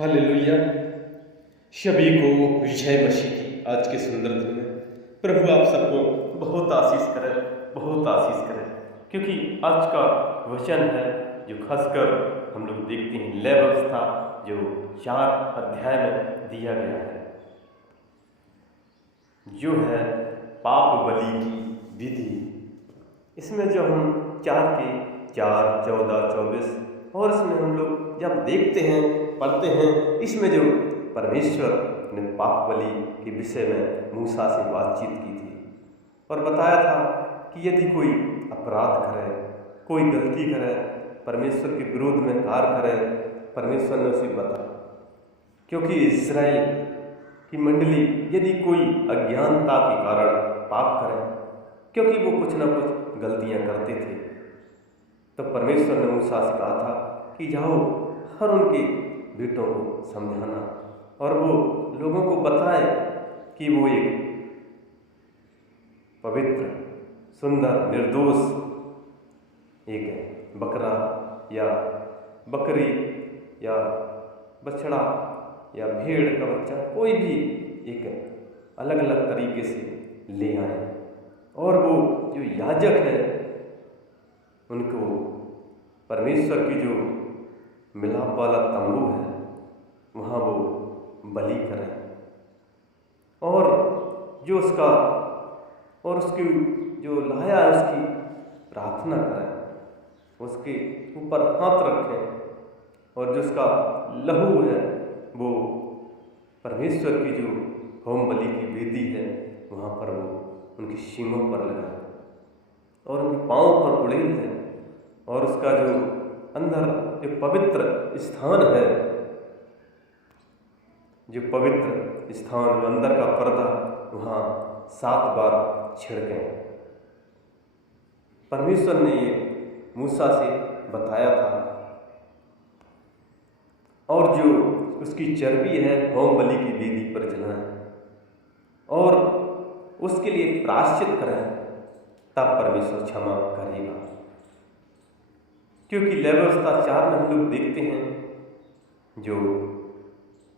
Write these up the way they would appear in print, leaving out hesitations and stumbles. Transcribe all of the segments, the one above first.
Hallelujah. सभी को विजय मसीह की आज के सुंदर दिन में प्रभु आप सबको बहुत आशीष करें, बहुत आशीष करें। क्योंकि आज का वचन है जो खासकर हम लोग देखते हैं लय व्यवस्था जो 4 अध्याय में दिया गया है, जो है पाप बलि की विधि। इसमें जो हम 4 के 4, 14, 24 और इसमें हम लोग जब देखते हैं, पढ़ते हैं, इसमें जो परमेश्वर ने पाप बलि के विषय में मूसा से बातचीत की थी और बताया था कि यदि कोई अपराध करे, कोई गलती करे, परमेश्वर के विरोध में कार्य करे, परमेश्वर ने उसे बताया। क्योंकि इस्राएल की मंडली यदि कोई अज्ञानता के कारण पाप करे, क्योंकि वो कुछ ना कुछ गलतियां करते थे, तो परमेश्वर ने मूसा से कहा था कि जाओ हर उनके बेटों को समझाना और वो लोगों को बताए कि वो एक पवित्र, सुंदर, निर्दोष एक बकरा या बकरी या बछड़ा या भेड़ का बच्चा, कोई भी एक अलग अलग तरीके से ले आए और वो जो याजक है उनको परमेश्वर की जो मिलाप वाला तंबू है वहाँ वो बलि करें और जो उसका और उसकी जो लाया है उसकी प्रार्थना करें, उसके ऊपर हाथ रखें और जो उसका लहू है वो परमेश्वर की जो होम बलि की वेदी है वहाँ पर वो उनकी सींगों पर लगाए और उनके पाँव पर उड़ेल दें और उसका जो अंदर जो पवित्र स्थान है, जो पवित्र स्थान, जो अंदर का पर्दा, वहाँ 7 बार छिड़कें। परमेश्वर ने ये मूसा से बताया था और जो उसकी चर्बी है होम बलि की वेदी पर जलाएं और उसके लिए प्रायश्चित करें, तब परमेश्वर क्षमा करेगा। क्योंकि लय व्यवस्था 4 में हम लोग देखते हैं जो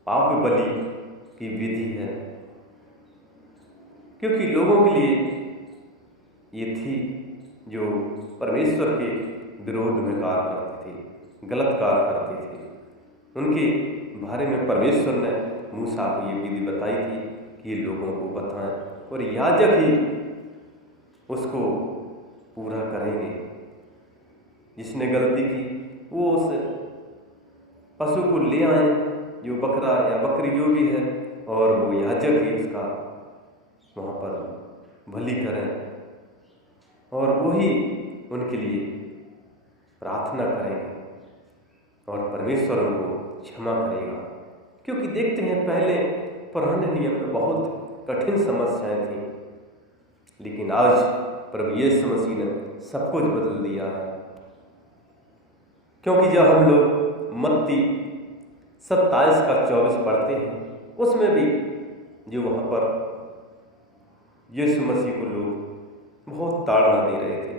पाप बलि की विधि है, क्योंकि लोगों के लिए ये थी जो परमेश्वर के विरोध में कार्य करते थे, गलत कार्य करते थे। उनके बारे में परमेश्वर ने मूसा को ये विधि बताई थी कि ये लोगों को बताएं और याजक ही उसको पूरा करेंगे। जिसने गलती की वो उस पशु को ले आए, जो बकरा या बकरी जो भी है, और वो याजक ही उसका वहाँ पर बलि करें और वही उनके लिए प्रार्थना करेंगे और परमेश्वर उनको क्षमा करेगा। क्योंकि देखते हैं पहले पुराने नियम में बहुत कठिन समस्याएं थी, लेकिन आज प्रभु यीशु मसीह ने सब कुछ बदल दिया है। क्योंकि जब हम लोग मत्ती 27 का 24 पढ़ते हैं, उसमें भी जो वहाँ पर यीशु मसीह को लोग बहुत ताड़ना दे रहे थे,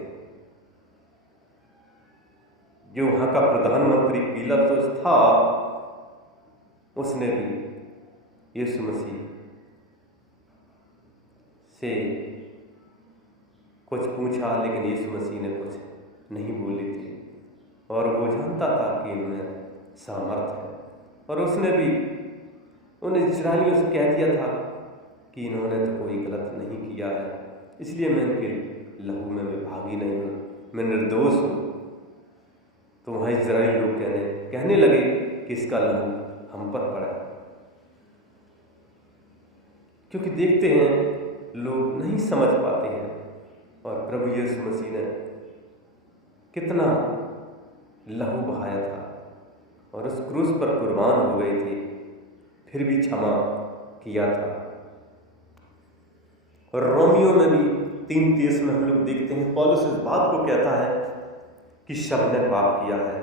जो वहाँ का प्रधानमंत्री पिलातुस था, उसने भी यीशु मसीह से कुछ पूछा, लेकिन यीशु मसीह ने कुछ नहीं बोली थी और वो जानता था कि इनमें सामर्थ है और उसने भी उन इस्राएलियों से कह दिया था कि इन्होंने तो कोई गलत नहीं किया है, इसलिए मैं इनके लहू में मैं भागी नहीं हूँ, मैं निर्दोष हूँ। तो वहाँ इस्राएली लोग कहने लगे कि इसका लहू हम पर पड़ा है। क्योंकि देखते हैं लोग नहीं समझ पाते हैं और प्रभु यीशु मसीह ने कितना लहू बहाया था और उस क्रूस पर कुर्बान हो गए थे, फिर भी क्षमा किया था। और रोमियो में भी 3:30 में हम लोग देखते हैं पौलुस इस बात को कहता है कि सबने पाप किया है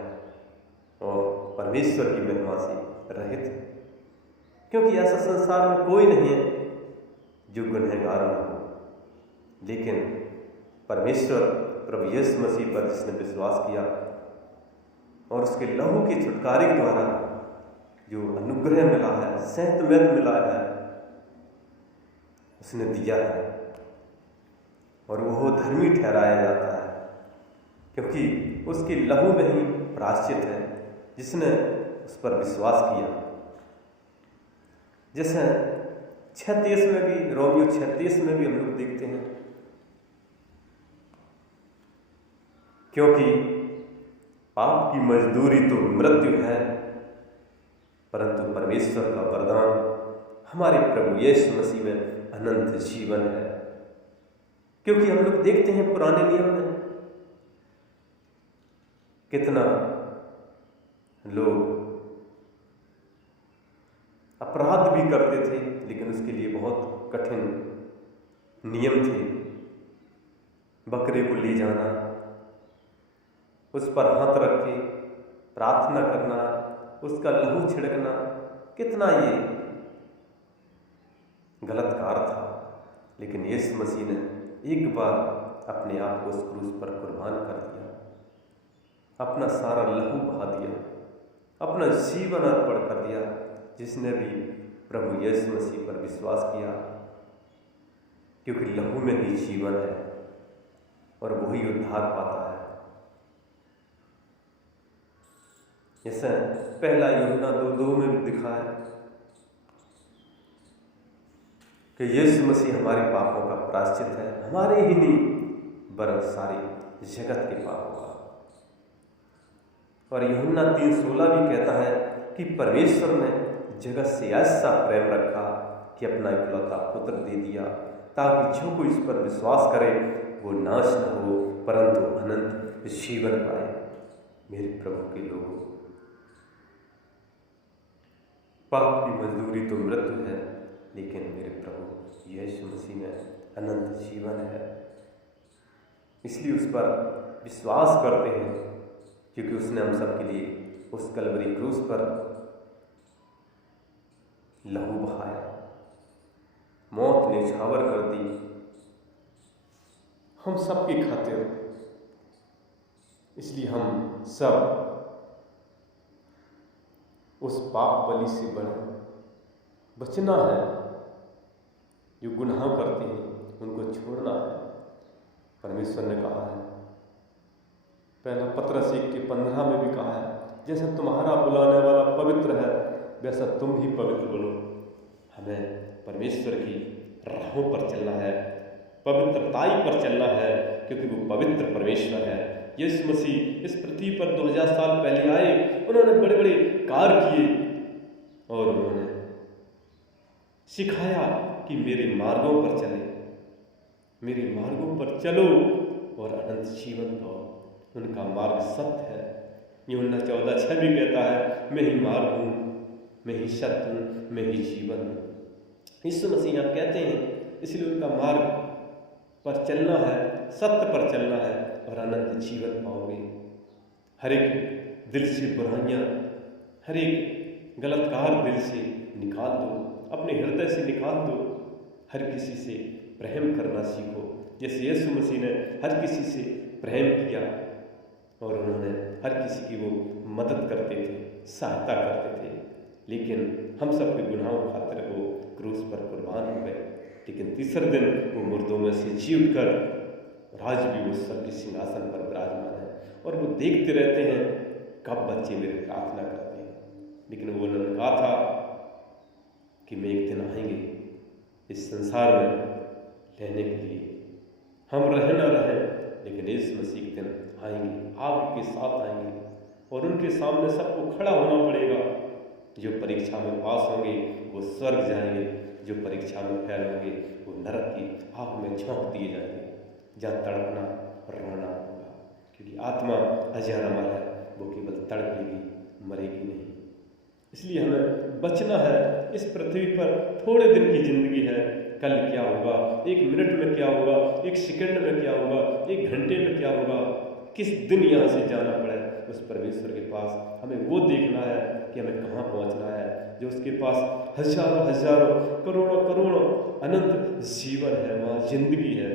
और परमेश्वर की महिमा से रहित है। क्योंकि ऐसा संसार में कोई नहीं है जो गुनहगार न हो, लेकिन परमेश्वर प्रभु यीशु मसीह पर जिसने विश्वास किया और उसके लहू के छुटकारे के द्वारा जो अनुग्रह मिला है, सहतमैत मिला है, उसने दिया है और वो धर्मी ठहराया जाता है, क्योंकि उसके लहू में ही प्रायश्चित है। जिसने उस पर विश्वास किया, जैसे 36 में भी, रोमियो 36 में भी हम लोग देखते हैं, क्योंकि पाप की मजदूरी तो मृत्यु है, परंतु परमेश्वर का वरदान हमारे प्रभु यीशु मसीह में अनंत जीवन है। क्योंकि हम लोग देखते हैं पुराने नियम में कितना लोग अपराध भी करते थे, लेकिन उसके लिए बहुत कठिन नियम थे। बकरे को ले जाना, उस पर हाथ रख के प्रार्थना करना, उसका लहू छिड़कना, कितना ये गलत कार्य था। लेकिन यीशु मसीह ने एक बार अपने आप को उस क्रूस पर कुर्बान कर दिया, अपना सारा लहू बहा दिया, अपना जीवन अर्पण कर दिया। जिसने भी प्रभु यीशु मसीह पर विश्वास किया, क्योंकि लहू में ही जीवन है और वही उद्धार पाता है। जैसे पहला यूहन्ना 2:2 में भी दिखा है कि यीशु मसीह हमारे पापों का प्रायश्चित है, हमारे ही नहीं बरं सारे जगत के पापों का। और यूहन्ना 3:16 भी कहता है कि परमेश्वर ने जगत से ऐसा प्रेम रखा कि अपना इकलौता पुत्र दे दिया, ताकि जो कोई इस पर विश्वास करे वो नाश न हो, परंतु अनंत जीवन पाए। मेरे प्रभु के लोगों, पाप की मजदूरी तो मृत्यु है, लेकिन मेरे प्रभु यीशु मसीह में अनंत जीवन है। इसलिए उस पर विश्वास करते हैं, क्योंकि उसने हम सब के लिए उस कलवरी क्रूस पर लहू बहाया, मौत न्यौछावर कर दी हम सब की खातिर। इसलिए हम सब उस पाप बलि से बचना है। जो गुनाह करते हैं उनको छोड़ना है। परमेश्वर ने कहा है, पहला पत्रस 1:15 में भी कहा है, जैसे तुम्हारा बुलाने वाला पवित्र है, वैसा तुम भी पवित्र बनो। हमें परमेश्वर की राहों पर चलना है, पवित्रताई पर चलना है, क्योंकि वो पवित्र परमेश्वर है। यीशु मसीह इस पृथ्वी पर 2000 साल पहले आए, उन्होंने बड़े बड़े कार्य किए और उन्होंने सिखाया कि मेरे मार्गों पर चले, मेरे मार्गों पर चलो और अनंत जीवन पाओ। उनका मार्ग सत्य है। यूहन्ना 14:6 भी कहता है, मैं ही मार्ग हूँ, मैं ही सत्य हूँ, मैं ही जीवन हूँ। यीशु मसीह यहाँ कहते हैं, इसलिए उनका मार्ग पर चलना है, सत्य पर चलना है और अनंत जीवन पाओगे। हर एक दिल से बुराइयाँ, हर एक गलत कार्य दिल से निकाल दो, अपने हृदय से निकाल दो। हर किसी से प्रेम करना सीखो, जैसे यीशु मसीह ने हर किसी से प्रेम किया और उन्होंने हर किसी की वो मदद करते थे, सहायता करते थे। लेकिन हम सब के गुनाहों खातिर वो क्रूस पर कुर्बान हो गए, लेकिन तीसरे दिन वो मुर्दों में से जी उठकर राज भी वो स्वर्गीय सिंहासन पर विराजमान है और वो देखते रहते हैं कब बच्चे मेरे प्रार्थना करते हैं। लेकिन वो उन्होंने कहा था कि मैं एक दिन आएंगे इस संसार में रहने के लिए, हम रहे ना रहे, लेकिन इस मसीह के दिन आएंगे, आपके साथ आएंगे और उनके सामने सबको खड़ा होना पड़ेगा। जो परीक्षा में पास होंगे वो स्वर्ग जाएंगे, जो परीक्षा में फेल होंगे वो नरक की आग में झोंक दिए जाएंगे, जहाँ तड़पना रोना होगा। क्योंकि आत्मा अजर अमर है, वो केवल तड़पेगी, मरेगी नहीं। इसलिए हमें बचना है। इस पृथ्वी पर थोड़े दिन की जिंदगी है, कल क्या होगा, एक मिनट में क्या होगा, एक सेकंड में क्या होगा, एक घंटे में क्या होगा, किस दिन यहाँ से जाना पड़े उस परमेश्वर के पास हमें वो देखना है कि हमें कहाँ पहुँचना है। जो उसके पास हजारों हजारों करोड़ों करोड़ों अनंत जीवन है, वहाँ जिंदगी है,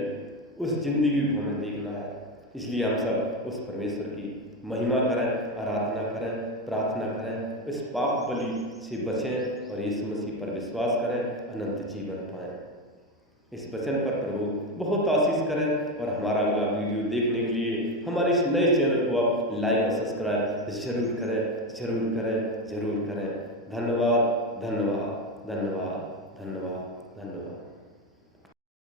उस जिंदगी को हमें देखना है। इसलिए हम सब उस परमेश्वर की महिमा करें, आराधना करें, प्रार्थना करें, इस पाप बलि से बचें और यीशु मसीह पर विश्वास करें, अनंत जीवन पाएं। इस वचन पर प्रभु बहुत आशीष करें और हमारा अगला वीडियो देखने के लिए हमारे इस नए चैनल को आप लाइक और सब्सक्राइब जरूर करें, जरूर करें, जरूर करें। धन्यवाद, धन्यवाद, धन्यवाद, धन्यवाद, धन्यवाद।